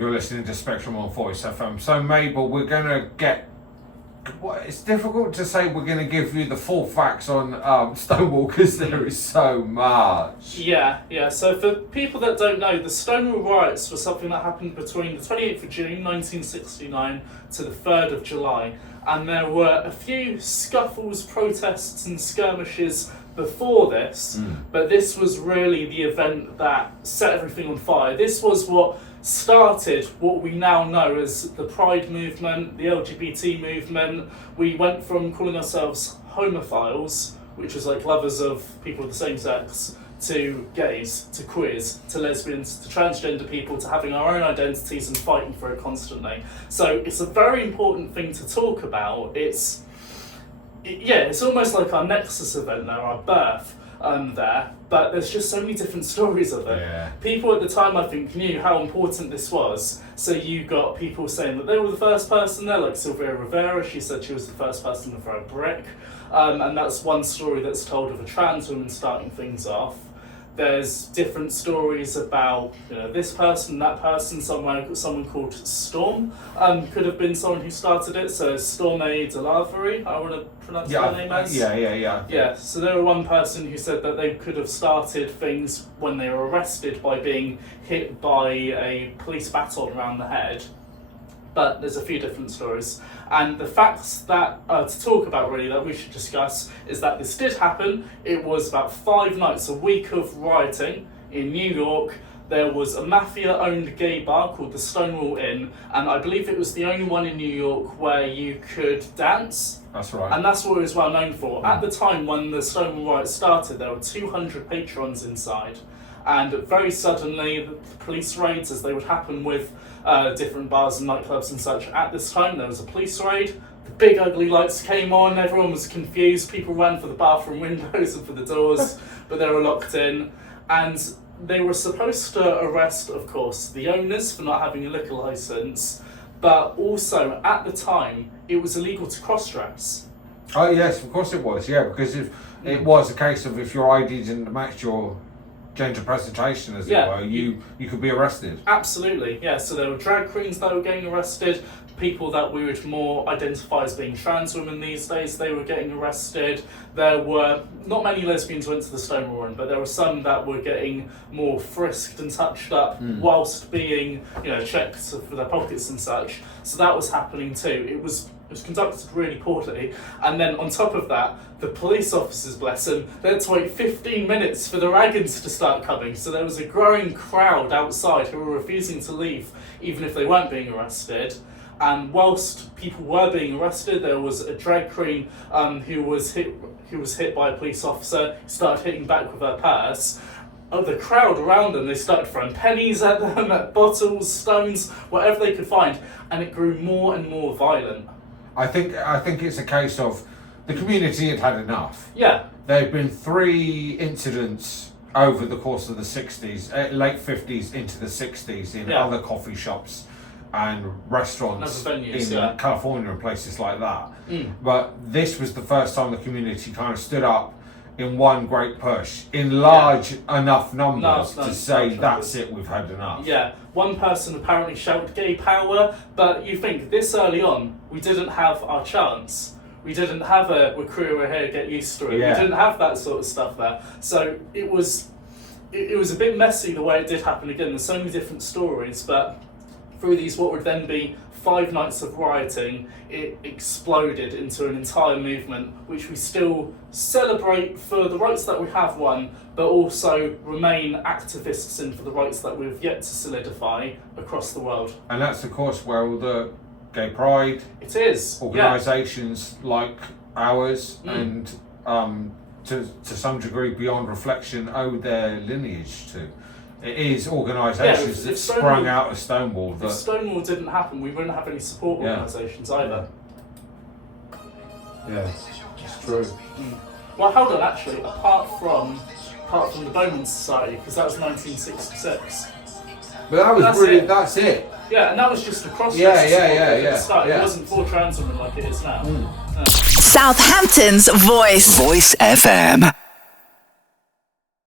You're listening to Spectrum on Voice FM. So, Mabel, we're going to get... It's difficult to say we're going to give you the full facts on Stonewall because there is so much. Yeah. So for people that don't know, the Stonewall Riots was something that happened between the 28th of June 1969 to the 3rd of July. And there were a few scuffles, protests and skirmishes before this, but this was really the event that set everything on fire. This was what started what we now know as the Pride movement, the LGBT movement. We went from calling ourselves homophiles, which was like lovers of people of the same sex, to gays, to queers, to lesbians, to transgender people, to having our own identities and fighting for it constantly. So it's a very important thing to talk about. It's almost like our Nexus event there, our birth there, but there's just so many different stories of it. Yeah. People at the time, I think, knew how important this was. So you got people saying that they were the first person there, like Sylvia Rivera. She said she was the first person to throw a brick. And that's one story that's told of a trans woman starting things off. There's different stories about this person, that person. Someone called Storm could have been someone who started it. So Storme Delavery, I want to pronounce her name as. Yeah. So there were one person who said that they could have started things when they were arrested by being hit by a police baton around the head. But there's a few different stories. And the facts that to talk about really that we should discuss is that this did happen. It was about 5 nights, a week of rioting in New York. There was a mafia-owned gay bar called the Stonewall Inn, and I believe it was the only one in New York where you could dance. That's right. And that's what it was well known for. At the time when the Stonewall Riots started, there were 200 patrons inside. And very suddenly, the police raids, as they would happen with different bars and nightclubs and such, at this time there was a police raid. The big ugly lights came on, everyone was confused, people ran for the bathroom windows and for the doors, but they were locked in. And they were supposed to arrest, of course, the owners for not having a liquor licence, but also, at the time, it was illegal to cross-dress. Oh yes, of course it was, because if it was a case of if your ID didn't match your gender presentation, as it were, you could be arrested. Absolutely, yeah. So there were drag queens that were getting arrested, people that we would more identify as being trans women these days, they were getting arrested. There were, not many lesbians went to the Stonewall Run, but there were some that were getting more frisked and touched up whilst being, checked for their pockets and such. So that was happening too. It was conducted really poorly, and then on top of that, the police officers, bless them, they had to wait 15 minutes for the wagons to start coming, so there was a growing crowd outside who were refusing to leave, even if they weren't being arrested. And whilst people were being arrested, there was a drag queen who was hit by a police officer, who started hitting back with her purse. The crowd around them, they started throwing pennies at them, at bottles, stones, whatever they could find, and it grew more and more violent. I think it's a case of the community had enough. Yeah. There have been 3 incidents over the course of the 60s, late 50s into the 60s in other coffee shops and restaurants venues, in California and places like that. But this was the first time the community kind of stood up in one great push, in large enough numbers to say, that's it, we've had enough. Yeah, one person apparently shouted gay power, but you think this early on, we didn't have our chance. We didn't have we're queer, we're here, get used to it. Yeah. We didn't have that sort of stuff there. So it was a bit messy the way it did happen. Again, there's so many different stories, but through these what would then be 5 nights of rioting, it exploded into an entire movement which we still celebrate for the rights that we have won, but also remain activists in for the rights that we've yet to solidify across the world. And that's of course where all the gay pride organisations like ours and to some degree beyond reflection owe their lineage to. It is organisations that sprung out of Stonewall. If Stonewall didn't happen, we wouldn't have any support organisations either. Yeah, it's true. Well, hold on, actually, apart from the Bowman Society, because that was 1966. But that was that's it. Yeah, and that was just a cross-dress Yeah. It wasn't for trans women like it is now. Southampton's Voice. Voice FM.